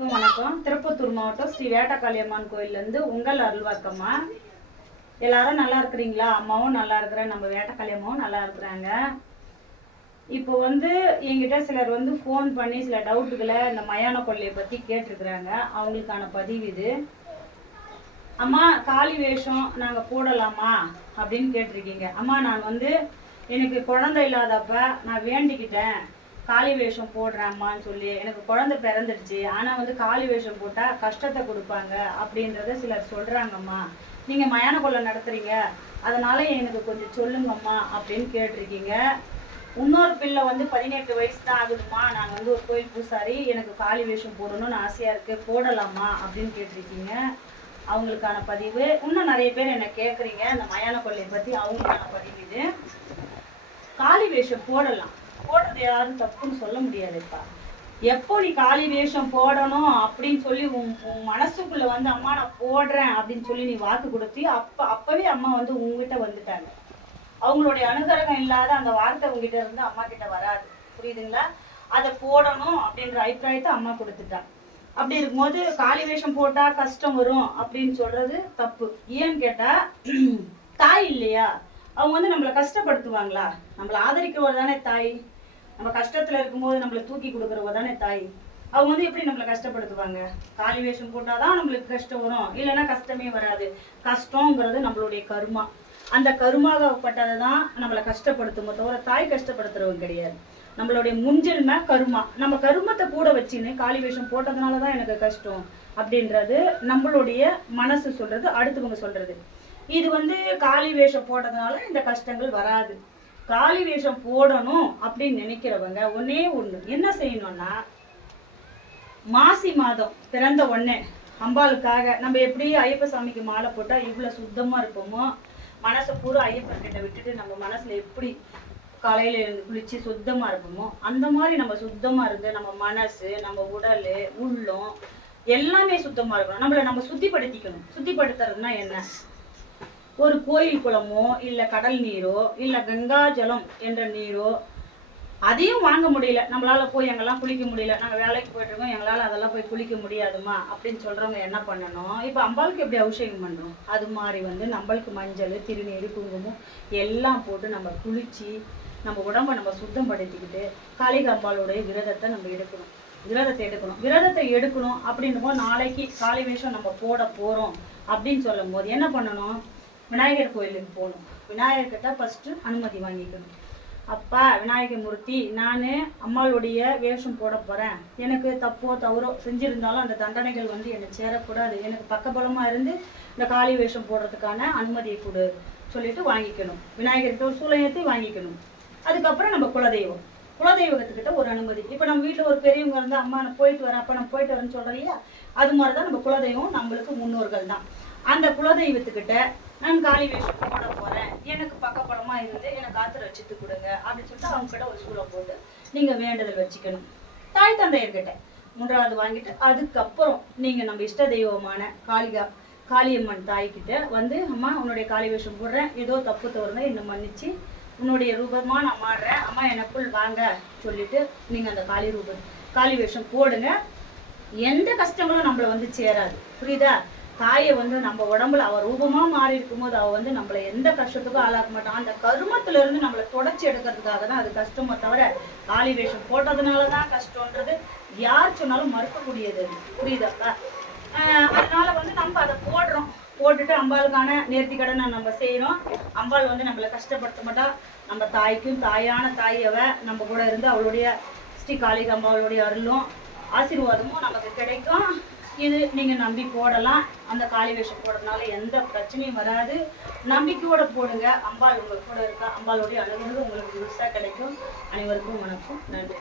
வணக்கம். திருப்பத்தூர் மாவட்டம் ஸ்ரீ வேட்டக்காளியம்மன் கோயிலேருந்து உங்கள் அருள்வாக்கம்மா. எல்லாரும் நல்லா இருக்கிறீங்களா? அம்மாவும் நல்லா இருக்கிறேன், நம்ம வேட்டக்காளியம்மாவும் நல்லா இருக்கிறாங்க. இப்போ என்கிட்ட சிலர் ஃபோன் பண்ணி சில டவுட்டுகளை இந்த மயான கொள்ளையை பற்றி கேட்டிருக்கிறாங்க. அவங்களுக்கான பதிவு இது. அம்மா, காளி வேஷம் நாங்கள் போடலாமா அப்படின்னு கேட்டிருக்கீங்க. அம்மா, நான் எனக்கு குழந்தை இல்லாதப்ப நான் வேண்டிக்கிட்டேன் காளி வேஷம் போடுறேம்மான்னு சொல்லி. எனக்கு குழந்தை பிறந்துடுச்சு, ஆனால் காளி வேஷம் போட்டால் கஷ்டத்தை கொடுப்பாங்க அப்படின்றத சிலர் சொல்கிறாங்கம்மா. நீங்கள் மயான கொள்ளை நடத்துகிறீங்க, அதனால எனக்கு கொஞ்சம் சொல்லுங்கம்மா அப்படின்னு கேட்டிருக்கீங்க. இன்னொரு பிள்ளை 18 வயசு தான் ஆகுதுமா, நான் ஒரு கோயில் பூசாரி, எனக்கு காளி வேஷம் போடணும்னு ஆசையாக இருக்குது, போடலாமா அப்படின்னு கேட்டிருக்கீங்க. அவங்களுக்கான பதிவு. இன்னும் நிறைய பேர் என்னை கேட்குறீங்க இந்த மயான கொள்ளையை பற்றி, அவங்களுக்கான பதிவு இது. காளி வேஷம் போடலாம், போடுறது யாரும் தப்புன்னு சொல்ல முடியாதுப்பா. எப்போ நீ காளி வேஷம் போடணும் அப்படின்னு சொல்லி உன் மனசுக்குள்ள அம்மா நான் போடுறேன் அப்படின்னு சொல்லி நீ வாக்கு கொடுத்தி, அப்பவே அம்மா உங்ககிட்ட வந்துட்டாங்க. அவங்களுடைய அனுகிரகம் இல்லாத அந்த வார்த்தை உங்ககிட்ட இருந்து அம்மா கிட்ட வராது, புரியுதுங்களா? அதை போடணும் அப்படின்ற அபிப்பிராயத்தை அம்மா கொடுத்துட்டாங்க. அப்படி இருக்கும்போது காளி வேஷம் போட்டா கஷ்டம் வரும் அப்படின்னு சொல்றது தப்பு. ஏன்னு கேட்டா, தாய் இல்லையா, அவங்க நம்மளை கஷ்டப்படுத்துவாங்களா? நம்மளை ஆதரிக்கிறவர் தானே தாய். நம்ம கஷ்டத்துல இருக்கும்போது நம்மளை தூக்கி கொடுக்குறவ தானே தாய். அவங்க எப்படி நம்மளை கஷ்டப்படுத்துவாங்க? காளி வேஷம் போட்டாதான் நம்மளுக்கு கஷ்டம் வரும், இல்லைன்னா கஷ்டமே வராது. கஷ்டங்கிறது நம்மளுடைய கருமா. அந்த கருமாகப்பட்டதை தான் நம்மளை கஷ்டப்படுத்துமோ தவிர தாய் கஷ்டப்படுத்துறவங்க கிடையாது. நம்மளுடைய முன்ஜென்ம கருமா, நம்ம கருமத்தை கூட வச்சுன்னு காளி வேஷம் போட்டதுனாலதான் எனக்கு கஷ்டம் அப்படின்றது நம்மளுடைய மனசு சொல்றது, அடுத்தவங்க சொல்றது. இது காளி வேஷம் போட்டதுனால இந்த கஷ்டங்கள் வராது. காளி வேஷம் போடணும் அப்படின்னு நினைக்கிறவங்க ஒன்னே ஒண்ணு என்ன செய்யணும்னா, மாசி மாதம் பிறந்த உடனே அம்பாளுக்காக நம்ம எப்படி ஐயப்ப சாமிக்கு மாலை போட்டா இவ்வளவு சுத்தமா இருப்போமோ, மனசை பூரா ஐயப்பன் கிட்ட விட்டுட்டு நம்ம மனசுல எப்படி காலையில இருந்து குளிச்சு சுத்தமா இருப்போமோ, அந்த மாதிரி நம்ம சுத்தமா இருந்து நம்ம மனசு, நம்ம உடல், உள்ளம் எல்லாமே சுத்தமா இருக்கணும். நம்மளை நம்ம சுத்திப்படுத்திக்கணும். சுத்திப்படுத்துறதுன்னா என்ன? ஒரு கோயில் குளமோ இல்ல கடல் நீரோ இல்ல கங்கா ஜலம் என்ற நீரோ, அதையும் வாங்க முடியல, நம்மளால போய் எங்கெல்லாம் குளிக்க முடியல, நாங்க வேலைக்கு போயிட்டு இருக்கோம், எங்களால அதெல்லாம் போய் குளிக்க முடியாதுமா அப்படின்னு சொல்றவங்க என்ன பண்ணணும்? இப்ப அம்பாளுக்கு எப்படி அபிஷேகம் பண்றோம், அது மாதிரி நம்மளுக்கு மஞ்சள், திருநீர், குங்குமம் எல்லாம் போட்டு நம்ம குளிச்சு நம்ம உடம்ப நம்ம சுத்தம் படுத்திக்கிட்டு காளிகா அம்பாளுடைய விரதத்தை நம்ம எடுக்கணும். விரதத்தை எடுக்கணும் அப்படின்னும் போது, நாளைக்கு காளி வேஷம் நம்ம போட போறோம் அப்படின்னு சொல்லும் போது என்ன பண்ணணும்? விநாயகர் கோயிலுக்கு போகணும். விநாயகர்கிட்ட ஃபர்ஸ்ட் அனுமதி வாங்கிக்கணும். அப்பா விநாயகர் மூர்த்தி, நான் அம்மாளுடைய வேஷம் போட போறேன், எனக்கு தப்போ தவறோ செஞ்சிருந்தாலும் அந்த தண்டனைகள் என்னை சேரக்கூடாது, எனக்கு பக்கபலமா இருந்து இந்த காளி வேஷம் போடுறதுக்கான அனுமதியை கொடு சொல்லிட்டு வாங்கிக்கணும். விநாயகர்கிட்ட ஒரு சூளையத்தை வாங்கிக்கணும். அதுக்கப்புறம் நம்ம குலதெய்வத்துக்கிட்ட ஒரு அனுமதி. இப்போ நம்ம வீட்டில் ஒரு பெரியவங்க இருந்தால், அம்மா நான் போயிட்டு வரேன், அப்பா நான் போயிட்டு வரேன்னு சொல்கிறேன் இல்லையா, அது மாதிரி தான் நம்ம குலதெய்வம் நம்மளுக்கு முன்னோர்கள் தான். அந்த குலதெய்வத்துக்கிட்ட நான் காளி வேஷம் போட போறேன், எனக்கு பக்கபலமா இருந்து எனக்கு ஆத்திர வச்சுட்டு கொடுங்க அப்படின்னு சொல்லிட்டு அவங்க கிட்ட ஒரு சூளை போட்டு நீங்க வேண்டுதல் வச்சுக்கணும். தாய் தந்தையர்கிட்ட 3வது வாங்கிட்டு, அதுக்கப்புறம் நீங்க நம்ம இஷ்ட தெய்வமான காளியம்மன் தாய்கிட்ட அம்மா உன்னுடைய காளி வேஷம் போடுறேன், ஏதோ தப்பு தவறுனா என்னை மன்னிச்சு உன்னுடைய ரூபமா நான் மாறுறேன், அம்மா எனக்குள் வாங்க சொல்லிட்டு நீங்க அந்த காளி வேஷம் போடுங்க. எந்த கஷ்டங்களும் நம்மள சேராது, புரியுதா? தாயை நம்ம உடம்புல அவ ரூபமா மாறி இருக்கும்போது அவ நம்மளை எந்த கஷ்டத்துக்கும் ஆளாக்க மாட்டான். அந்த கருமத்துல இருந்து நம்மளை தொடச்சி எடுக்கிறதுக்காக தான் அது கஷ்டமோ தவிர காளி வேஷம் போட்டதுனாலதான் கஷ்டம்ன்றது யார் சொன்னாலும் மறுக்கக்கூடியது, புரியுதாப்பா? அதனால நம்ம அதை போடுறோம். போட்டுட்டு அம்பாளுக்கான நேர்த்தி கடனை நம்ம செய்யறோம். அம்பாள் நம்மளை கஷ்டப்படுத்த மாட்டா. நம்ம தாய்க்கும் தாயான தாயவ நம்ம கூட இருந்து அவளுடைய ஸ்ரீ காளிகா அம்பாளுடைய அருளும் ஆசீர்வாதமும் நமக்கு கிடைக்கும். இது நீங்க நம்பி போடலாம். அந்த காளி வேஷம் போடுறதுனால எந்த பிரச்சனையும் வராது. நம்பிக்கையோட போடுங்க. அம்பாள் உங்களுக்கு கூட இருக்கா. அம்பாளுடைய அனுகிரகம் உங்களுக்கு முழுசா கிடைக்கும். அனைவருக்கும் வணக்கம், நன்றி.